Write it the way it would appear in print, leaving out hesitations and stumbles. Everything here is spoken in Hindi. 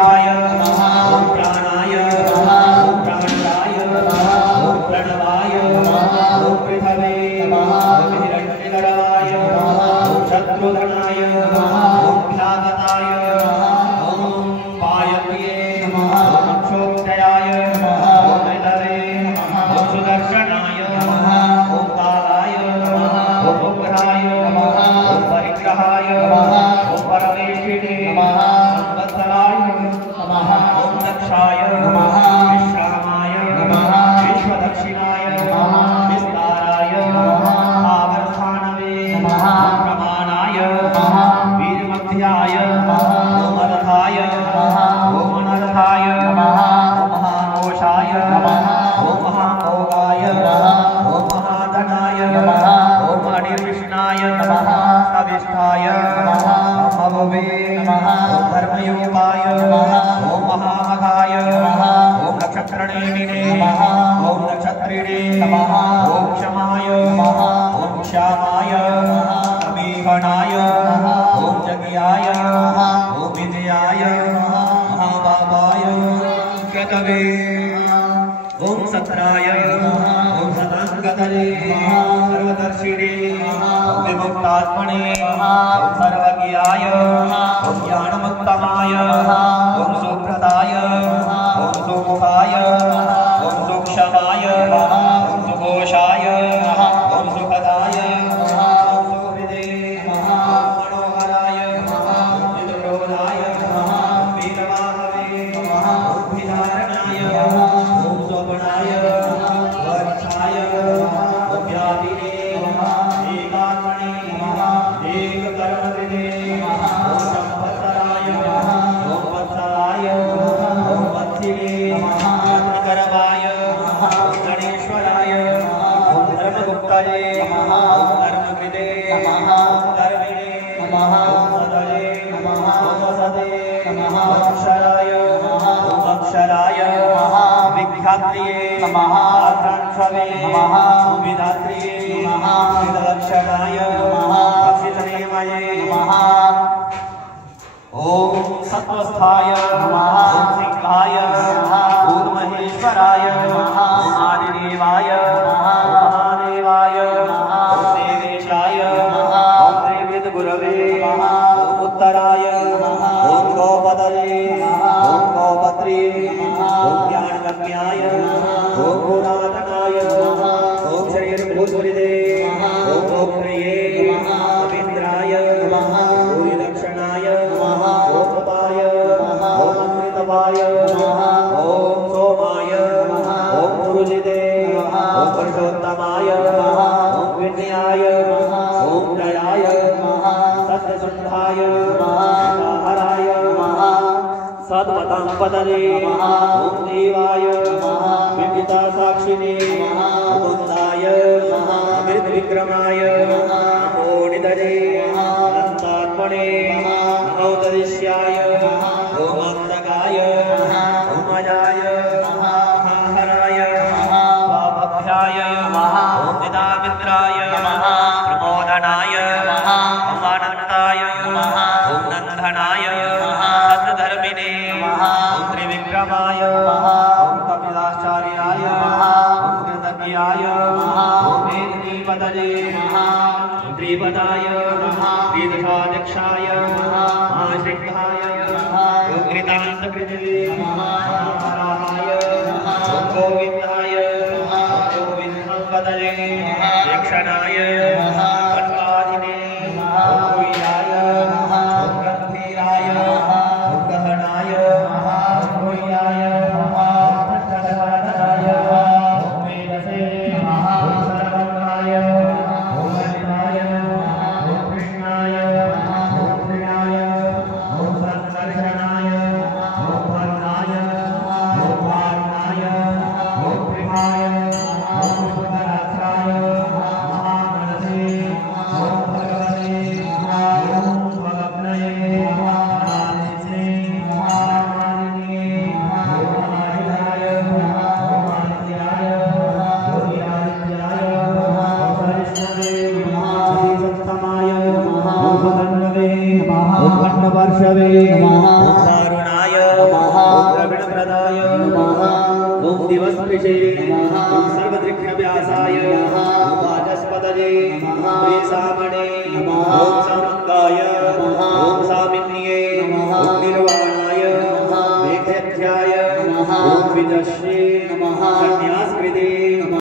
ईशाय ओम प्राणाय ओम प्राणदाय ओम प्रणवाय ओम पृथवे ओम हिरण्यगर्भाय ओम शत्रुघ्नाय ओम ख्यागताय ओम वायव्ये ओम अक्षोक्षयाय ओम नैतवे ओम सुदर्शनाय ओम कालाय ओम उग्राय ओम परिग्रहाय ओम परमेष्ठिने संवत्सराय ओम दक्षाय विश्रामाय विश्वदक्षिणाय विस्ताराय आवर्धानवे प्रमाणाय वीरमध्याय ओम अरथाय ओम अनर्थाय ओम महाकोशाय ओम महाभोगाय ओम महाधनाय ओम अनिर्विष्णाय सविष्ठाय अभवे ओम धर्मयोगाय ओम महामघाय ओम नक्षत्रणेमिने ओम नक्षत्रिणे ओम क्षमाय ओम श्यामाय अमीहणाय ओम जगियाय ओम विजयाय महाबाबाय गतवे ओम सत्राय ओम सदांगतले सर्वदर्शिने ओम विमुक्तात्मने ओम सर्वज्ञाय ओम ज्ञानमुत्तमाय ओम सुप्रदाय ओम सुमुखाय ओम सुक्षमाय ओम सुघोषाय ओम सुखदाय ओम सुहृदे ओम मनोहराय ओम चित्तप्रोधाय ओम वीरवाहवे ओम विधारणाय ओम स्वप्नाय वर्षाय ओम व्यापिने एकात्मने एककर्मकृते ओम संवत्सराय ओम वत्सराय ओम वत्सिने कर्माय ओम गणेश्वराय ओम धर्मगुप्ताय ओम धर्मकृते ओम धर्मिणे ओम सदये ओम वसते ओम अक्षराय ओम अक्षराय विख्यात्रिये आकांक्षवे ओम विधात्रिये विदक्षणाय अक्षितनेमये ओम सत्वस्थाय ओम सिंहाय ओम महेश्वराय ओम आदिदेवाय ओम महादेवाय ओम देवेशाय ओम त्रिविधगुरवे ओम उत्तराय ओम गौपतये ओम गौपत्रिये ओम ज्ञानगम्याय ओम पुरातनाय ओम शरीरभूतहृदे ओम गोप्रिये ओम इंद्राय ओम भूरिदक्षणाय ओम गोपाय ओम अमृतवाय ओम सोमाय ओम पुरुषिते ओम पुरुषोत्तमाय ओम विनयाय ओम जयाय सत्यसंधाय हराय सद्मतांपतये ओम देवाय विदिता साक्षिणे मुकुंदाय अमृतविक्रमाय नमो निधये अनंतात्मने नमो तदिष्याय ओम अन्तकाय ओम अजाय हराय पापभ्याय ओम निदामित्राय प्रमोदनाय ओम अनंताय ओम नंदनाय सद्धर्मिणे ओम त्रिविक्रमाय ओम कपिलाचार्याय ओम कृतज्ञाय ओम वेदनीपतये ओम त्रिपदाय त्रिदशाध्यक्षाय महासिंहाय ओम कृतान्तकृतये महाराहाय ओम गोविन्दाय गोविन्दपतये यक्षणाय पट्टाधिने ओम गुह्याय ओम गंभीराय ओम गहनाय ओम गुह्याय ओम पट्टधराय ओम वेदसे ओम सर्वज्ञाय ओम अनिताय ओम कृष्णाय ओम प्रियाय ओम संदर्शनाय ओम भरणाय ओम वारणाय ओम प्रिमाय ओम सुभरात्राय महामनसे ॐ सर्वदृक्षव्यासाय वाचस्पतये प्रियसामणे ॐ समङ्गाय ॐ सामिन्ये ॐ निर्वाणाय वेदध्याय ॐ विदश्ये